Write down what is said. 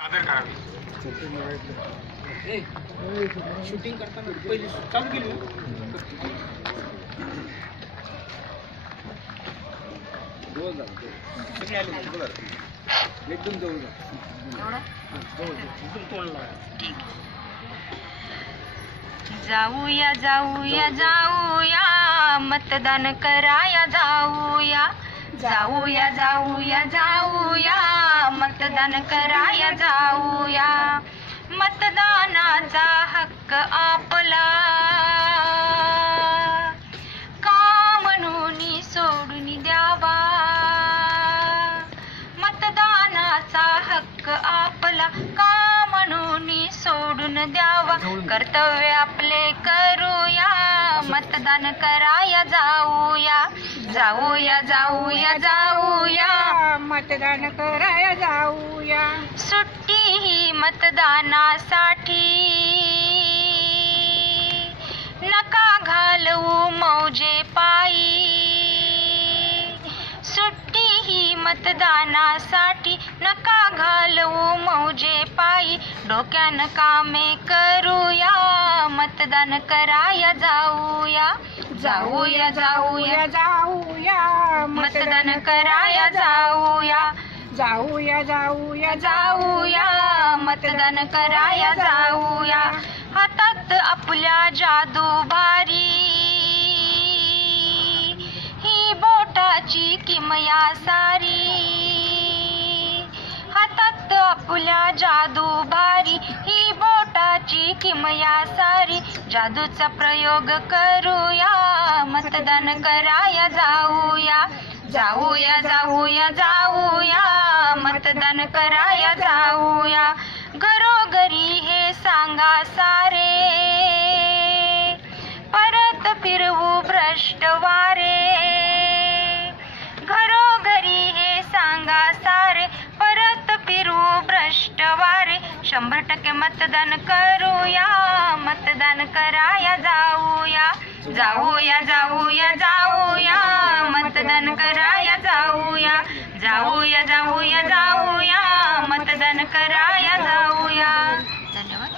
सादर करावी। शूटिंग करताना पहिली चालू केली एकदम जवळ जाऊया जाऊया जाऊया मतदान कराया जाऊया जाऊया जाऊया जाऊया मतदान कराया जाऊया मतदानाचा हक्क आपला का म्हणून सोडून द्यावा मतदानाचा हक्क आपला का म्हणून सोडून द्यावा कर्तव्य आपले करूया मतदान कराया जाऊया जाऊया जाऊया जाऊया मतदान कराया जाऊया सुट्टी ही मतदानासाठी नका घालवू मौजे पायी सुट्टी ही मतदानासाठी नका घालवू मौजे पायी डोक्यानं कामे करूया मतदान कराया जाऊया जाऊया जाऊया जाऊया मतदान कराया जाऊया जाऊया जाऊया जाऊया मतदान कराया जाऊया हातात आपल्या जादू भारी ही बोटाची किमया सारी हातात आपल्या जादू भारी ही बोटाची किमया सारी जादूचा प्रयोग करूया मतदान कराया जाऊया जाऊया जाऊया जाऊया मतदान कराया जाऊया घरोघरी हे सांगा सारे परत फिरवू भ्रष्ट वारे घरोघरी हे सांगा सारे परत फिरवू भ्रष्ट वारे 100% मतदान करूया मतदान कराया जाऊया जाऊया जाऊया जाऊया मतदान कराया जाऊया जाऊया जाऊया जाऊया मतदान कराया जाऊया धन्यवाद।